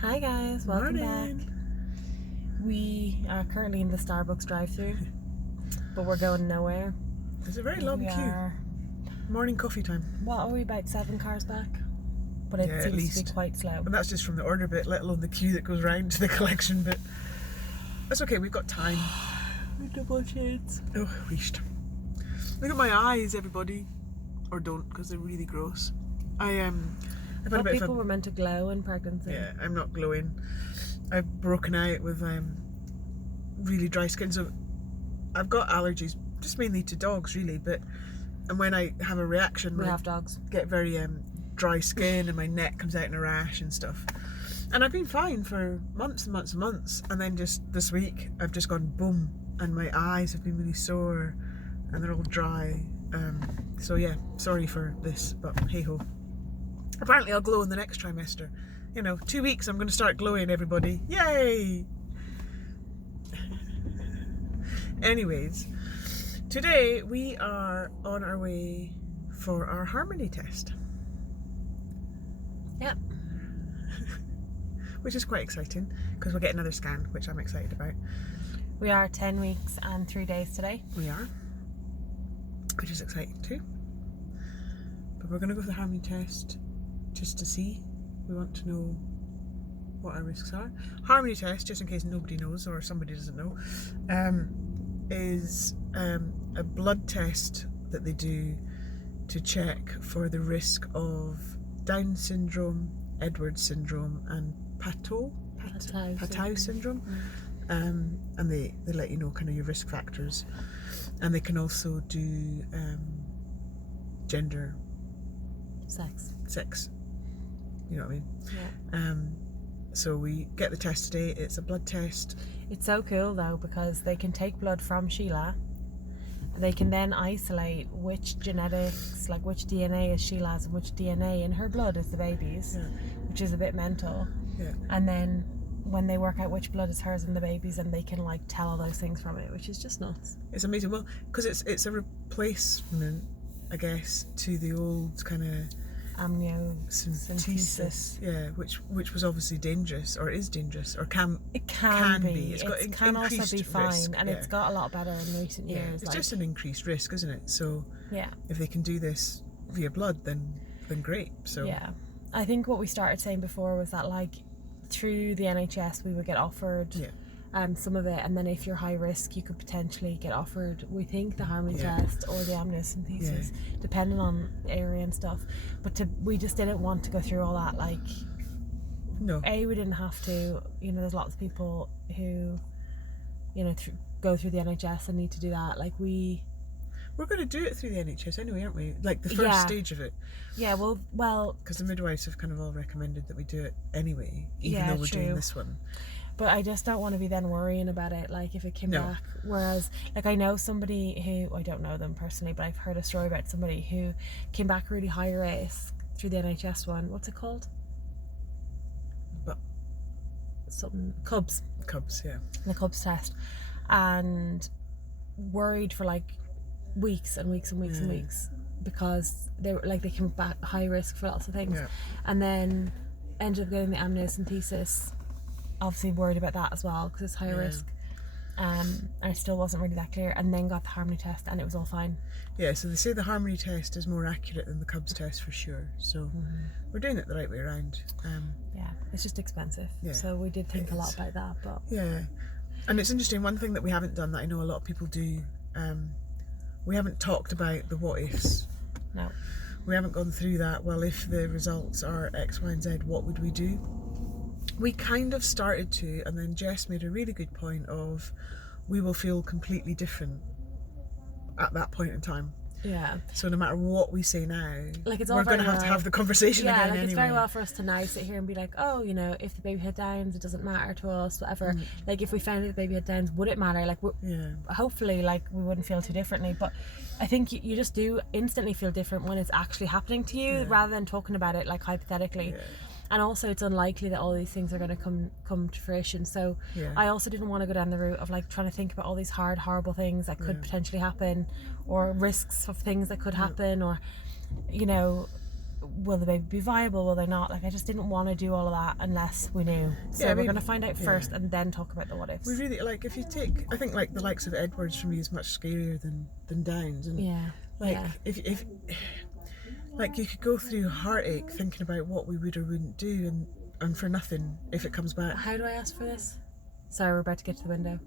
Hi guys, welcome Morning. back. We are currently in the Starbucks drive-thru, but we're going nowhere. It's a very long queue. Morning coffee time. What are we, about 7 cars back? But it Yeah, at seems to least. be quite slow. And that's just from the order bit, let alone the queue that goes round to the collection bit. That's okay, we've got time. With double shades. Oh, wished. Look at my eyes, everybody. Or don't, because they're really gross. I've had a bit People were meant to glow in pregnancy. Yeah, I'm not glowing. I've broken out with really dry skin, so I've got allergies, just mainly to dogs, really. And when I have a reaction, We have dogs. Get very dry skin, and my neck comes out in a rash and stuff. And I've been fine for months and months and months, and then just this week I've just gone boom, and my eyes have been really sore, and they're all dry. So yeah, sorry for this, but hey ho. Apparently I'll glow in the next trimester. 2 weeks I'm going to start glowing, everybody. Yay! Anyways, today we are on our way for our harmony test. Yep. Which is quite exciting, because we'll get another scan, which I'm excited about. We are 10 weeks and 3 days today. We are. Which is exciting too. But we're going to go for the harmony test just to see. We want to know what our risks are. Harmony test, just in case nobody knows or somebody doesn't know, is a blood test that they do to check for the risk of Down syndrome, Edwards syndrome, and Patau syndrome. And they let you know kind of your risk factors, and they can also do gender, sex. You know what I mean? Yeah. So we get the test today. It's a blood test. It's so cool though, because they can take blood from Sheila. They can then isolate which genetics, like which DNA is Sheila's and which DNA in her blood is the baby's, which is a bit mental. Yeah. And then when they work out which blood is hers and the baby's, and they can like tell all those things from it, which is just nuts. It's amazing. Well, because it's a replacement, I guess, to the old kind of amniocentesis, which was obviously dangerous, or is dangerous, or can be. It can also be fine, risk, and it's got a lot better in recent years. It's just an increased risk, isn't it? So yeah, if they can do this via blood, then great. So yeah, I think what we started saying before was that like through the NHS we would get offered some of it, and then if you're high risk you could potentially get offered, we think, the harmony test or the amniocentesis, depending on the area and stuff. But we just didn't want to go through all that. Like, no, we didn't have to. There's lots of people who go through the NHS and need to do that. Like we're going to do it through the NHS anyway, aren't we? Like the first stage of it. Yeah, well, because the midwives have kind of all recommended that we do it anyway, even though we're doing this one. But I just don't want to be then worrying about it, like if it came back. Whereas, like, I know somebody who, I don't know them personally, but I've heard a story about somebody who came back really high risk through the NHS one. What's it called? Something. Cubs, yeah. The Cubs test. And worried for like weeks and weeks and weeks and weeks, because they came back high risk for lots of things. Yeah. And then ended up getting the amniocentesis. Obviously worried about that as well, because it's high risk, and it still wasn't really that clear, and then got the harmony test and it was all fine. So they say the harmony test is more accurate than the Cubs test for sure, so we're doing it the right way around. It's just expensive, so we did think a lot about that. But and it's interesting, one thing that we haven't done that I know a lot of people do, we haven't talked about the what ifs. No, we haven't gone through that. Well, if the results are X, Y and Z, what would we do? We kind of started to, and then Jess made a really good point of, we will feel completely different at that point in time. Yeah. So no matter what we say now, like, we're going to have the conversation again anyway. It's very well for us to now sit here and be like, oh, if the baby had Downs, it doesn't matter to us, whatever. Like, if we found out the baby had Downs, would it matter? Like, hopefully, like, we wouldn't feel too differently. But I think you just do instantly feel different when it's actually happening to you, rather than talking about it, like, hypothetically. And also it's unlikely that all these things are going to come to fruition, so I also didn't want to go down the route of like trying to think about all these horrible things that could potentially happen, or risks of things that could happen, or will the baby be viable, will they not? Like, I just didn't want to do all of that unless we knew. So we're going to find out first and then talk about the what ifs. We really, like, if you take, I think, like, the likes of Edwards for me is much scarier than Downs. And if like, you could go through heartache thinking about what we would or wouldn't do and for nothing if it comes back. How do I ask for this? Sorry, we're about to get to the window.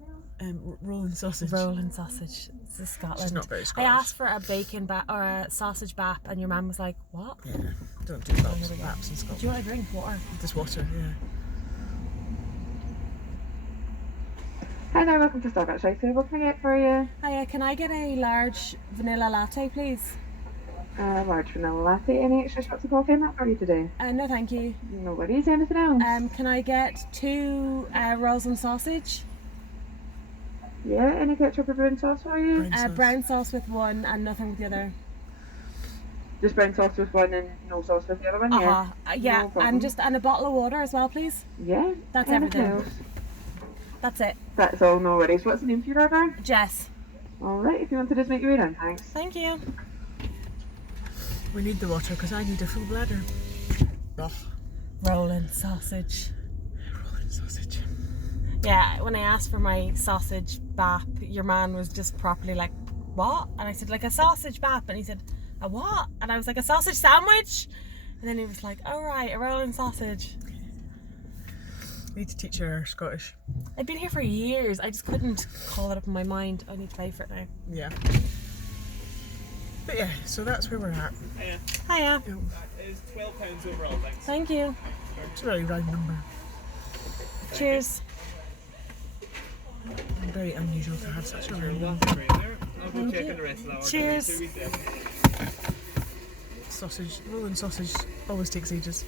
Rolling sausage. Rolling sausage. This is Scotland. She's not very Scottish. I asked for a bacon or a sausage bap, and your mum was like, "What?" Yeah, don't do baps in Scotland. Do you want a drink? Water? Just water, yeah. Hi there, welcome to Starbucks Drive Thru. What can I get for you? Hiya, can I get a large vanilla latte, please? Large vanilla latte. Any extra shots of coffee in that for you today? No, thank you. No worries. Anything else? Can I get 2 rolls and sausage? Yeah, any ketchup or brown sauce for you? Brown sauce with 1 and nothing with the other. Just brown sauce with 1 and no sauce with the other one, yeah? Yeah, No and a bottle of water as well, please. Yeah. That's anything everything. else? That's it. That's all, no worries. What's the name for your order? Jess. Alright, if you want to just make your way down, thanks. Thank you. We need the water because I need a full bladder. Oh. Rolling sausage. Rolling sausage. Yeah, when I asked for my sausage bap, your man was just properly like, "What?" And I said, "Like a sausage bap." And he said, "A what?" And I was like, "A sausage sandwich." And then he was like, "Oh right, a rolling sausage." Need to teach her Scottish. I've been here for years. I just couldn't call it up in my mind. I need to pay for it now. Yeah. But yeah, so that's where we're at. Hiya. Hiya. That is £12 overall, thanks. Thank you. It's a very round number. Cheers. Very unusual to have such a round Well, number. that's great there. I'll go Thank check you. on the rest of that order. Cheers. So we said- Sausage, rolling sausage always takes ages.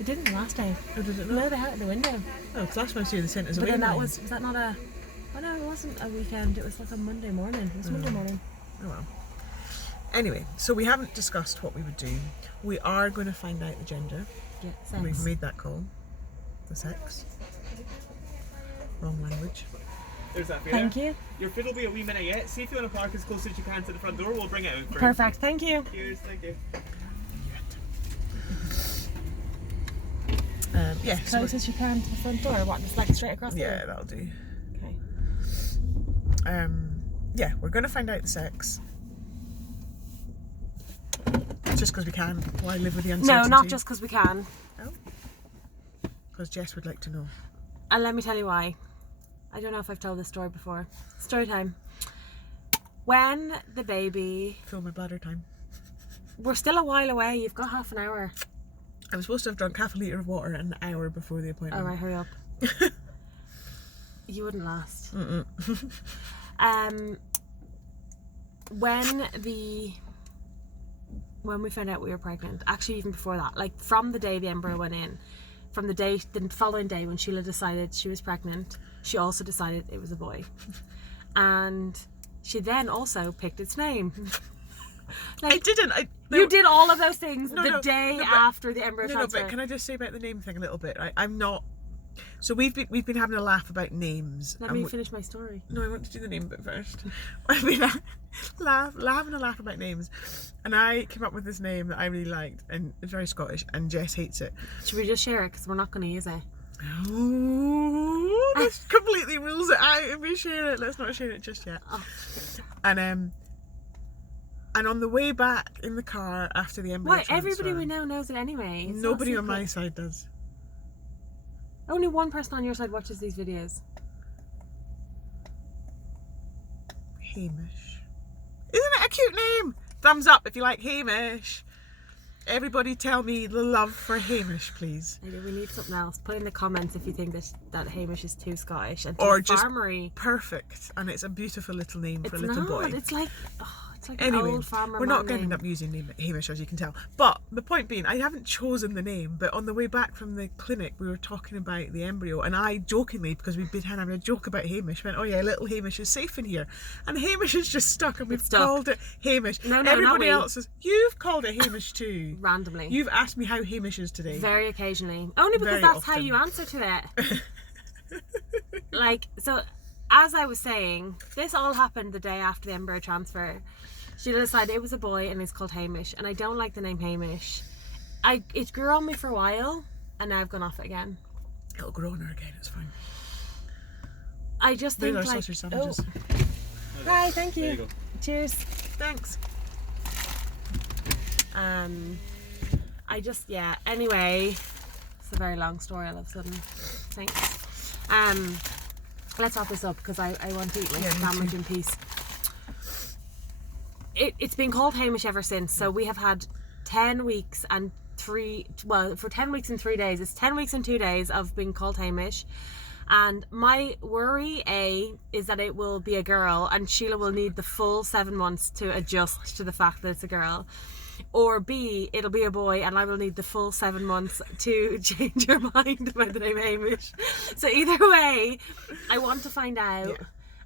It didn't last time. Oh, did it No, not? they had it at the window. Oh, because last time I see they sent us But away. then that was that not a... Oh no, it wasn't a weekend. It was like a Monday morning. It was Monday morning. Oh well. Anyway, so we haven't discussed what we would do. We are going to find out the gender. Yeah, We've sex. made that call. The sex. Wrong language. There's that for Thank you. Your food will be a wee minute yet. See if you want to park as close as you can to the front door. We'll bring it out for you. Perfect. Thank you. Cheers, thank you. Yeah. So Close as you can to the front door. What? Just like straight across the yeah, room? that'll do. Okay. Yeah, we're going to find out the sex. Just because we can. Why live with the uncertainty? No, not just because we can. Because Jess would like to know. And let me tell you why. I don't know if I've told this story before. Story time. When the baby... Fill my bladder time. We're still a while away. You've got half an hour. I was supposed to have drunk half a litre of water an hour before the appointment. Alright, hurry up. You wouldn't last. When we found out we were pregnant, actually even before that, like from the day the embryo went in, from the following day when Sheila decided she was pregnant, she also decided it was a boy. And she then also picked its name. I didn't. You did all of those things the day but- after the embryo No, transfer. but can I just say about the name thing a little bit? I'm not. So we've been having a laugh about names. Let me finish my story. No, I want to do the name bit first. I've been having a laugh about names, and I came up with this name that I really liked, and it's very Scottish, and Jess hates it. Should we just share it? Because we're not going to use it. Oh, this completely rules it out if we share it. Let's not share it just yet. Oh. And on the way back in the car after the embryo Why? transfer, Everybody we know knows it anyway. It's not nobody on secret. my side does. Only one person on your side watches these videos. Hamish. Isn't it a cute name? Thumbs up if you like Hamish. Everybody tell me the love for Hamish, please. Maybe we need something else. Put in the comments if you think that Hamish is too Scottish and too Or just farmery. Perfect. And it's a beautiful little name for It's a little not. boy. It's like an Anyway, old farmer. we're not man going to name. end up using Hamish, as you can tell. But the point being, I haven't chosen the name, but on the way back from the clinic, we were talking about the embryo, and I jokingly, because we've been having a joke about Hamish, went, "Oh yeah, little Hamish is safe in here," and Hamish is just stuck, and we've It's stuck. called it Hamish. No, not Everybody we. else is. You've called it Hamish too. Randomly. You've asked me how Hamish is today. Very occasionally. Only because Very that's how often. you answer to it. Like, so, as I was saying, this all happened the day after the embryo transfer. She decided it was a boy and it's called Hamish, and I don't like the name Hamish. it grew on me for a while, and now I've gone off it again. It'll grow on her again. It's fine. I just think There's our like, sausage sandwiches. Hi, thank There you. you go. Cheers. Thanks. I just, yeah. Anyway, it's a very long story all of a sudden. Thanks. Let's wrap this up because I want to eat my sandwich in peace. It's been called Hamish ever since. So we have had 10 weeks and 3 days. It's 10 weeks and 2 days of being called Hamish. And my worry, A, is that it will be a girl and Sheila will need the full 7 months to adjust to the fact that it's a girl. Or B, it'll be a boy and I will need the full 7 months to change her mind about the name Hamish. So either way, I want to find out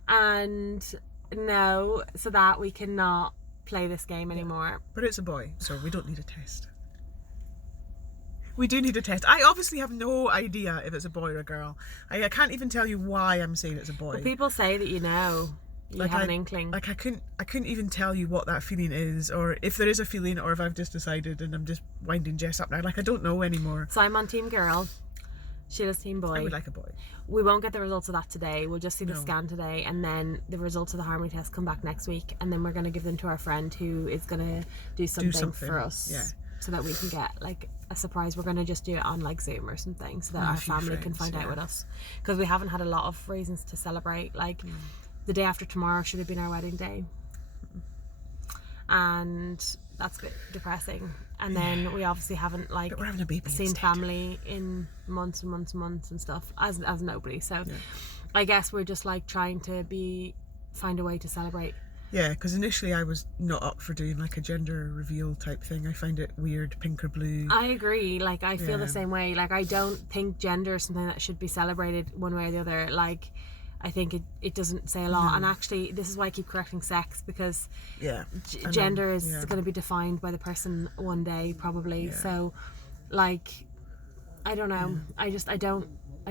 and know so that we cannot play this game anymore. But it's a boy, so we don't need a test. We do need a test. I obviously have no idea if it's a boy or a girl. I can't even tell you why I'm saying it's a boy. But people say that you know. You have an inkling. Like I couldn't even tell you what that feeling is, or if there is a feeling, or if I've just decided and I'm just winding Jess up now. Like I don't know anymore. So I'm on team girl. Sheila's team boy. I would like a boy. We won't get the results of that today. We'll just see the scan today, and then the results of the harmony test come back next week, and then we're going to give them to our friend who is going to do something for us. Yeah. So that we can get like a surprise. We're going to just do it on like Zoom or something so that our family can find out with us, because we haven't had a lot of reasons to celebrate. Like the day after tomorrow should have been our wedding day, and that's a bit depressing. And then we obviously haven't like we're having a baby seen instead. family in months and months and months and stuff as nobody. So I guess we're just like trying to find a way to celebrate. Yeah, because initially I was not up for doing like a gender reveal type thing. I find it weird, pink or blue. I agree. Like I feel the same way. Like I don't think gender is something that should be celebrated one way or the other. Like I think it doesn't say a lot. And actually this is why I keep correcting sex, because gender is going to be defined by the person one day probably. So like I don't know. I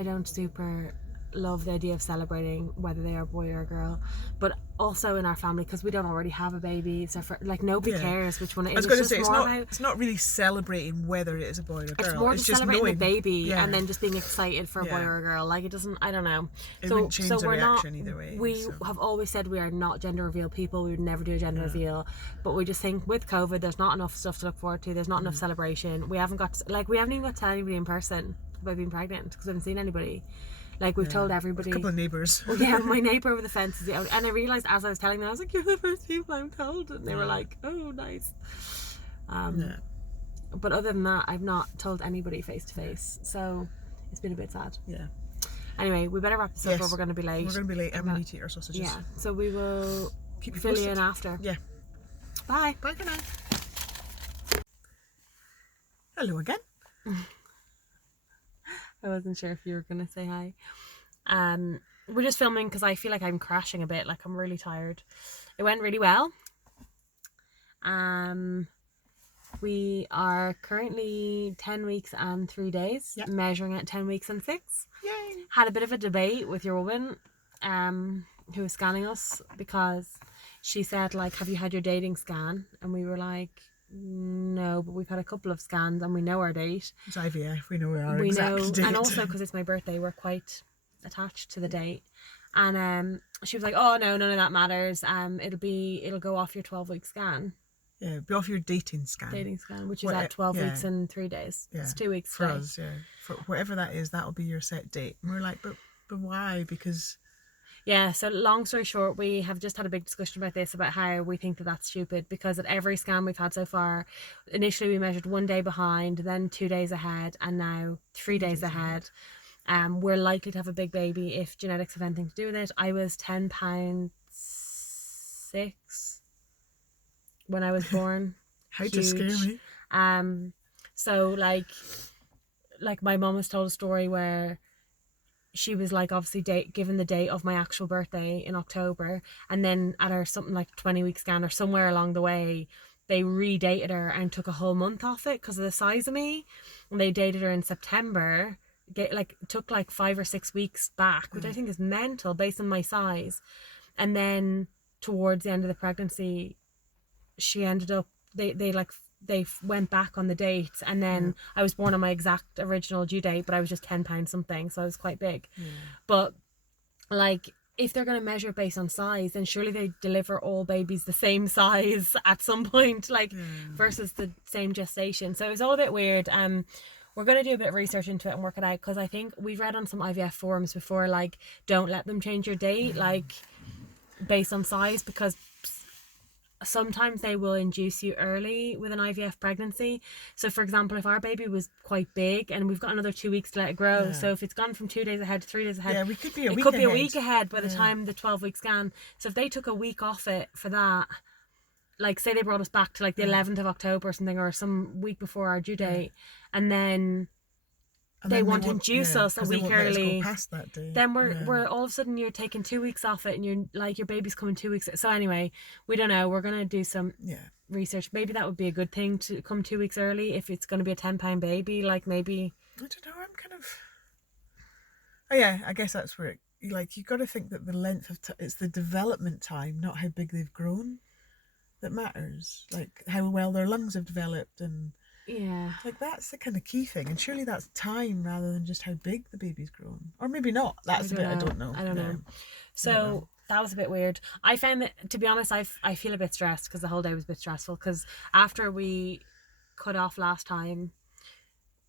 don't super love the idea of celebrating whether they are a boy or a girl, but also in our family, because we don't already have a baby, so for like nobody cares which one it is. I was going to say about, it's not really celebrating whether it is a boy or a girl. it's more just celebrating knowing the baby and then just being excited for a boy or a girl. Like it doesn't, I don't know. It wouldn't change the reaction either way. We have always said we are not gender reveal people. We would never do a gender reveal, but we just think with COVID there's not enough stuff to look forward to. There's not enough celebration. We haven't even got to tell anybody in person about being pregnant because we haven't seen anybody. Like we've told everybody. A couple of neighbours. Well, yeah, my neighbour over the fence is the only, and I realised as I was telling them, I was like, "You're the first people I'm told," and they were like, "Oh, nice." But other than that, I've not told anybody face to face, so it's been a bit sad. Yeah. Anyway, we better wrap this up, or we're going to be late. We're going to be late, and we need to eat our sausages. Yeah, so we will Keep you fill you posted. in after. Yeah. Bye. Bye for now. Hello again. I wasn't sure if you were going to say hi. We're just filming because I feel like I'm crashing a bit. Like I'm really tired. It went really well. We are currently 10 weeks and 3 days, measuring at 10 weeks and 6. Yay. Had a bit of a debate with your woman who was scanning us, because she said, like, have you had your dating scan? And we were like, no, but we've had a couple of scans and we know our date. It's IVF. We know our We exact know, date. and also because it's my birthday, we're quite attached to the date. And she was like, oh no, none of that matters. It'll go off your 12-week scan. Yeah, be off your dating scan. Dating scan, which is at 12 weeks and 3 days. Yeah. It's 2 weeks for today. us. Yeah, for whatever that is, that'll be your set date. And we're like, but why? Because yeah, so long story short, we have just had a big discussion about this, about how we think that that's stupid, because at every scan we've had so far, initially we measured 1 day behind, then 2 days ahead, and now 3 days ahead. We're likely to have a big baby if genetics have anything to do with it. I was 10 pounds 6 when I was born. how to scare me. So like my mum has told a story where she was like obviously given the date of my actual birthday in October, and then at her something like 20-week scan or somewhere along the way they redated her and took a whole month off it because of the size of me, and they dated her in September, took like 5 or 6 weeks back, which I think is mental based on my size. And then towards the end of the pregnancy she ended up, they like they went back on the dates, and then I was born on my exact original due date, but I was just 10 pounds something, so I was quite big. But like, if they're going to measure based on size, then surely they deliver all babies the same size at some point, like versus the same gestation. So it was all a bit weird. We're going to do a bit of research into it and work it out, because I think we've read on some IVF forums before, like, don't let them change your date, like, based on size, because sometimes they will induce you early with an IVF pregnancy. So for example, if our baby was quite big and we've got another 2 weeks to let it grow, so if it's gone from 2 days ahead to 3 days ahead, we could be a week ahead by the time the 12-week scan. So if they took a week off it for that, like say they brought us back to like the 11th of October or something, or some week before our due date, and then they want to induce us a week early, past that day, then we're all of a sudden you're taking 2 weeks off it, and you're like, your baby's coming 2 weeks. So anyway, we don't know, we're gonna do some research. Maybe that would be a good thing, to come 2 weeks early if it's going to be a 10-pound baby. Like, maybe, I don't know, I'm kind of, I guess that's where you got to think that the length of it's the development time, not how big they've grown, that matters. Like how well their lungs have developed, and like that's the kind of key thing. And surely that's time rather than just how big the baby's grown. Or maybe not. That's the bit I don't know. I don't know. So that was a bit weird. I found that, to be honest, I feel a bit stressed, because the whole day was a bit stressful, because after we cut off last time,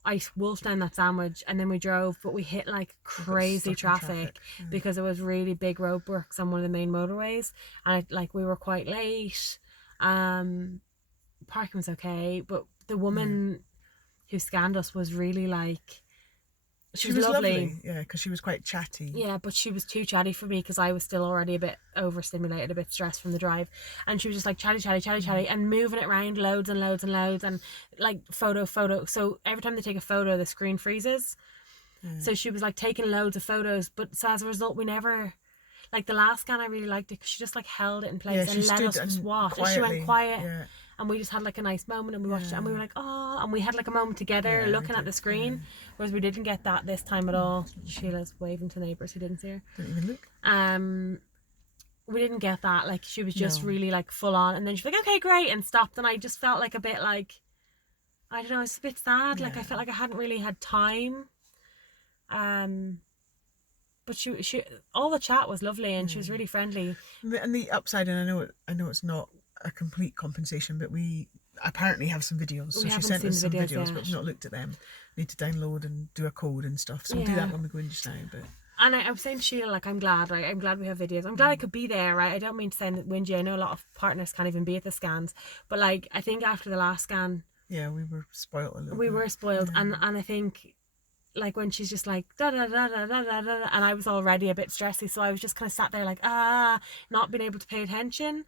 I wolfed down that sandwich, and then we drove, but we hit like crazy traffic because it was really big roadworks on one of the main motorways, and we were quite late. Parking was okay, but the woman who scanned us was really like, she was lovely. Yeah, because she was quite chatty. Yeah, but she was too chatty for me, because I was still already a bit overstimulated, a bit stressed from the drive, and she was just like chatty, and moving it around loads and loads and loads, and like photo. So every time they take a photo, the screen freezes. So she was like taking loads of photos, but so as a result, we never, like the last scan, I really liked it because she just like held it in place and let us just watch. And she went quiet, and we just had like a nice moment, and we watched it, and we were like, oh, and we had like a moment together looking at the screen, whereas we didn't get that this time at all. Sheila's waving to neighbours who didn't see her. Didn't even look. We didn't get that. Like, she was just really like full on, and then she was like, okay, great, and stopped, and I just felt like a bit like, I don't know, it's a bit sad. Like, I felt like I hadn't really had time. But she all the chat was lovely, and she was really friendly. And the upside, and I know it's not a complete compensation, but we apparently have some videos. So she sent us some videos, but we've not looked at them. We need to download and do a code and stuff. So we'll do that when we go in just now. But and I was saying to Sheila, like, I'm glad we have videos. I'm glad I could be there, right? I don't mean to sound whingy. I know a lot of partners can't even be at the scans, but like, I think after the last scan, we were spoiled a little. We were spoiled, and I think, like, when she's just like da da da da da da da, and I was already a bit stressy, so I was just kind of sat there like not being able to pay attention,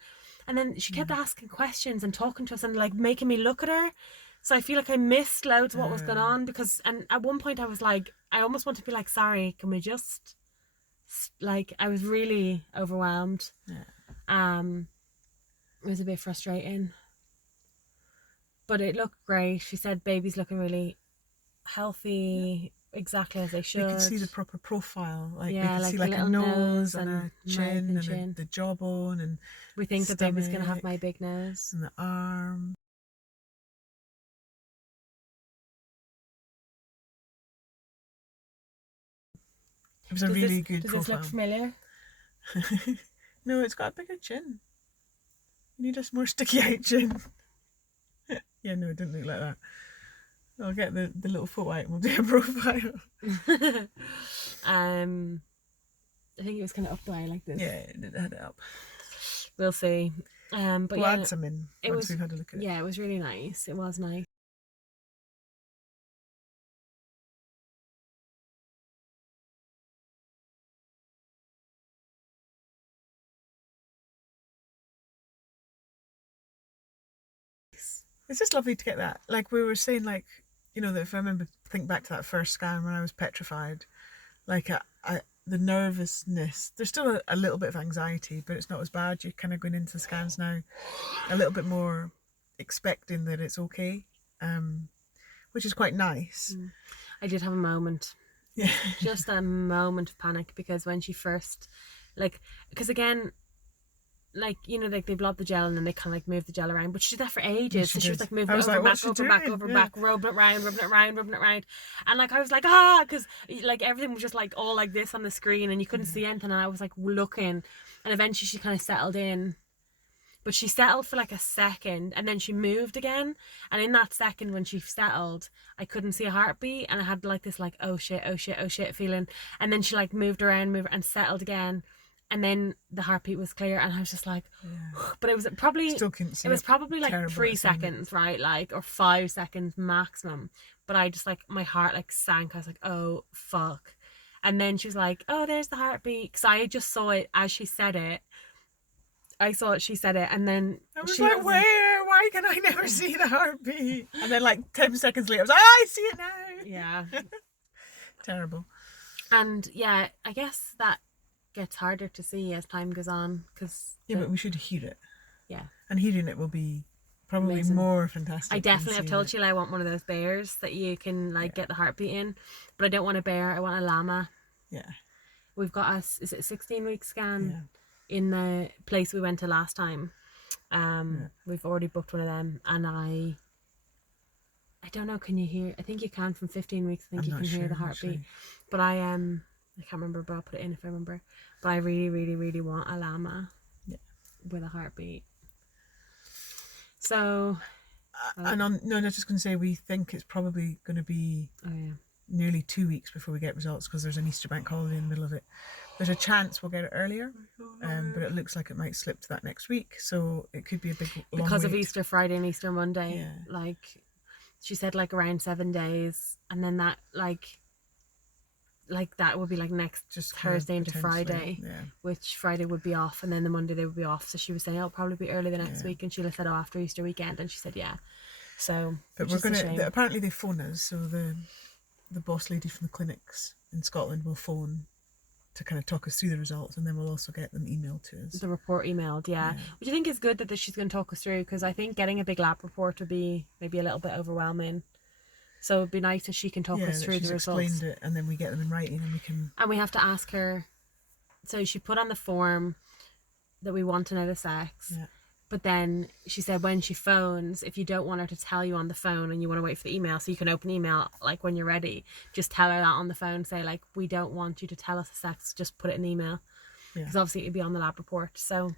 and then she kept asking questions and talking to us and like making me look at her, so I feel like I missed loads of what was going on, because, and at one point I was like, I almost want to be like, sorry, can we just, like, I was really overwhelmed. It was a bit frustrating, but it looked great. She said baby's looking really healthy, exactly as they should. We could see the proper profile, like we could see like a nose and a chin and the jawbone, and we think the baby's gonna have my big nose and the arm. It was a really good profile. Does this look familiar? No, it's got a bigger chin. You need a more sticky out chin. Yeah, no, it didn't look like that. I'll get the little photo out and we'll do a profile. I think it was kind of up by like this. Yeah, it had it up. We'll see. But we'll add some in once we've had a look at it. Yeah, it was really nice. It was nice. It's just lovely to get that. Like we were saying, like, you know, that if I think back to that first scan when I was petrified, like the nervousness, there's still a little bit of anxiety, but it's not as bad. You're kind of going into the scans now a little bit more expecting that it's okay, which is quite nice. I did have a moment. Yeah. Just a moment of panic, because when she first, like, because again, like, you know, like they blob the gel and then they kind of like move the gel around, but she did that for ages. she So she was did. like moving I was it over, like, what's back, she over, back, doing? over, Yeah. back, rubbing it around. And like I was like, because like everything was just like all like this on the screen and you couldn't see anything. And I was like looking, and eventually she kind of settled in. But she settled for like a second and then she moved again. And in that second when she settled, I couldn't see a heartbeat. And I had like this like, oh shit feeling. And then she like moved around and settled again. And then the heartbeat was clear. And I was just like, but it was probably, Still couldn't see it was probably like terrible 3 it sounded. seconds, right? Like, or 5 seconds maximum. But I just like, my heart like sank. I was like, oh fuck. And then she was like, oh, there's the heartbeat. Because I just saw it as she said it. I saw it, she said it, and then I was she like, where? Why can I never see the heartbeat? And then like 10 seconds later, I was like, I see it now. Yeah. Terrible. And yeah, I guess that gets harder to see as time goes on, because Yeah, but we should hear it. yeah, And hearing it will be probably amazing. more fantastic. I definitely have than told seeing Sheila I want one of those bears that you can like get the heartbeat in, but I don't want a bear. I want a llama. it. Yeah. We've got is it a 16-week scan Yeah. in the place we went to last time. We've already booked one of them, and I don't know, can you hear? I think you can from 15 weeks. I think I'm you not can hear the sure, heartbeat. actually. But I can't remember, but I'll put it in if I remember. But I really, really, really want a llama with a heartbeat. So And I'm just going to say, we think it's probably going to be nearly 2 weeks before we get results, because there's an Easter bank holiday in the middle of it. There's a chance we'll get it earlier, but it looks like it might slip to that next week. So it could be a big long because of wait. Easter Friday and Easter Monday, Yeah. like she said, like around 7 days, and then that like that would be like next Just kind of Thursday into potentially, Friday, yeah. which Friday would be off, and then the Monday they would be off. So she was saying it'll probably be early the next week, and Sheila said, oh, after Easter weekend, and she said so But which we're is a going shame. to, apparently they phone us, so the boss lady from the clinics in Scotland will phone to kind of talk us through the results, and then we'll also get them emailed to us. The report emailed, which I think is good that she's going to talk us through, because I think getting a big lab report would be maybe a little bit overwhelming. So it'd be nice if she can talk us through the results. Explained it, and then we get them in writing, and we can. And we have to ask her. So she put on the form that we want to know the sex. Yeah. But then she said when she phones, if you don't want her to tell you on the phone and you want to wait for the email, so you can open email like when you're ready, just tell her that on the phone. Say like, we don't want you to tell us the sex, just put it in the email. Because obviously it'd be on the lab report. So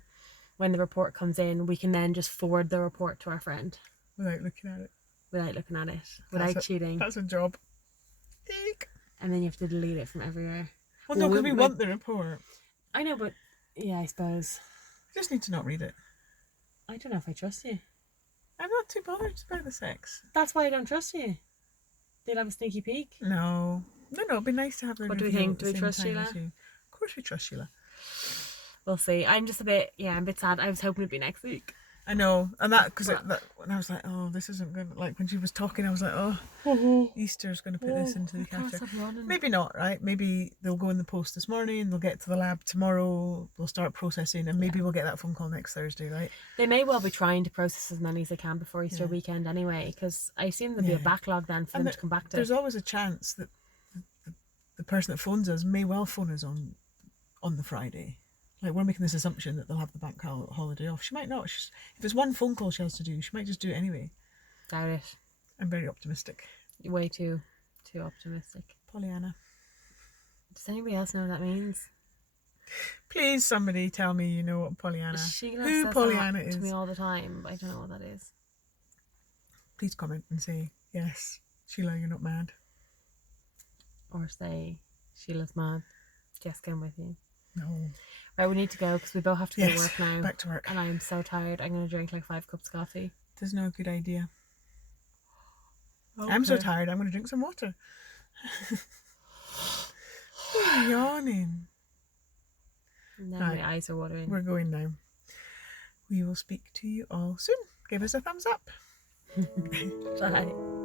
when the report comes in, we can then just forward the report to our friend. Without looking at it. Without cheating. That's a job. Eek. And then you have to delete it from everywhere. Well, no, because we want the report. I know, but yeah, I suppose. We just need to not read it. I don't know if I trust you. I'm not too bothered about the sex. That's why I don't trust you. They'll have a sneaky peek. No, it'd be nice to have the What do we review think? at the Do we same trust time Sheila? as you. Of course we trust Sheila. We'll see. I'm just I'm a bit sad. I was hoping it'd be next week. I know, and that because when I was like, oh, this isn't good. Like when she was talking, I was like, oh, Easter's going to put this into the calendar. Maybe not, right? Maybe they'll go in the post this morning. They'll get to the lab tomorrow. They'll start processing, and maybe we'll get that phone call next Thursday, right? They may well be trying to process as many as they can before Easter weekend, anyway. Because I assume there'll be a backlog then for them to come back to. There's always a chance that the person that phones us may well phone us on the Friday. Like, we're making this assumption that they'll have the bank holiday off. She might not. If it's one phone call she has to do, she might just do it anyway. Doubt it. I'm very optimistic. Way too optimistic. Pollyanna. Does anybody else know what that means? Please, somebody tell me you know what Pollyanna. Sheila Who says Pollyanna that is. to me all the time, but I don't know what that is. Please comment and say, yes, Sheila, you're not mad. Or say, Sheila's mad. Jessica, I'm with you. No. Right, we need to go because we both have to go to work now. Back to work. And I am so tired. I'm going to drink like 5 cups of coffee. There's no good idea. Okay. I'm so tired, I'm going to drink some water. I'm yawning. Now Right. my eyes are watering. We're going now. We will speak to you all soon. Give us a thumbs up. Bye.